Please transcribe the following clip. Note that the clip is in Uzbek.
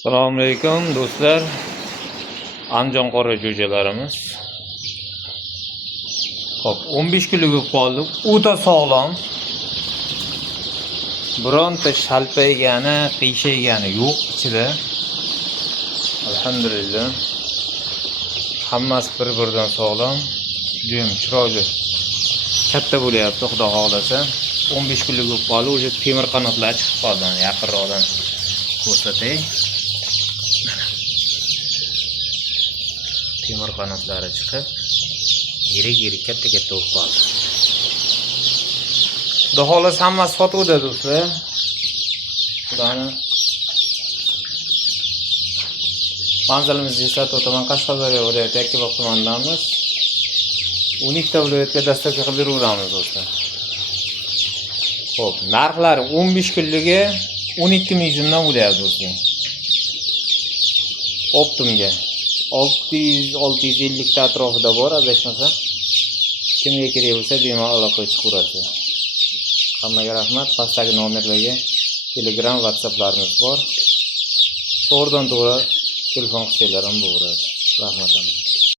Assalomu alaykum do'stlar. Andijon qora jo'jalarimiz. Hop, 15 kunlik bo'lib qoldi. O'ta sog'lom. Bironta shalpaygani, qiyshaygani yo'q ichida. Alhamdulillah. Hammasi bir-biridan sog'lom. Juda chiroyli. Katta bo'lyapti, xudo xohlasa. 15 kunlik bo'lib qoldi. O'sha temir qanotlar chiqib qoldi. Yaqinroqdan ko'rsatay. Temir qanotlari chiqib, yirik katta bo'lib qoldi. Xudo xohlasa hammasi sotuvda do'stlar. Xudoni manzilimizni eslatib o'taman. Qashqadaryo viloyati Yakkabog' tumanidamiz. 12 ta viloyatga dostavka qilib beraveramiz do'stlar. Xo'p, narxlari 15 kunligi 12 ming so'mdan bo'lyapti do'stlar. Optimga 600-650 ta atrofida bor, adashmasa. Kimga kerak bo'lsa bemalol aloqaga chiqaverasiz. Hammaga rahmat. Pastdagi nomerlarga Telegram, WhatsApplarimiz bor. To'g'ridan to'g'ri telefon qilsanglar ham bo'laveradi. Rahmat.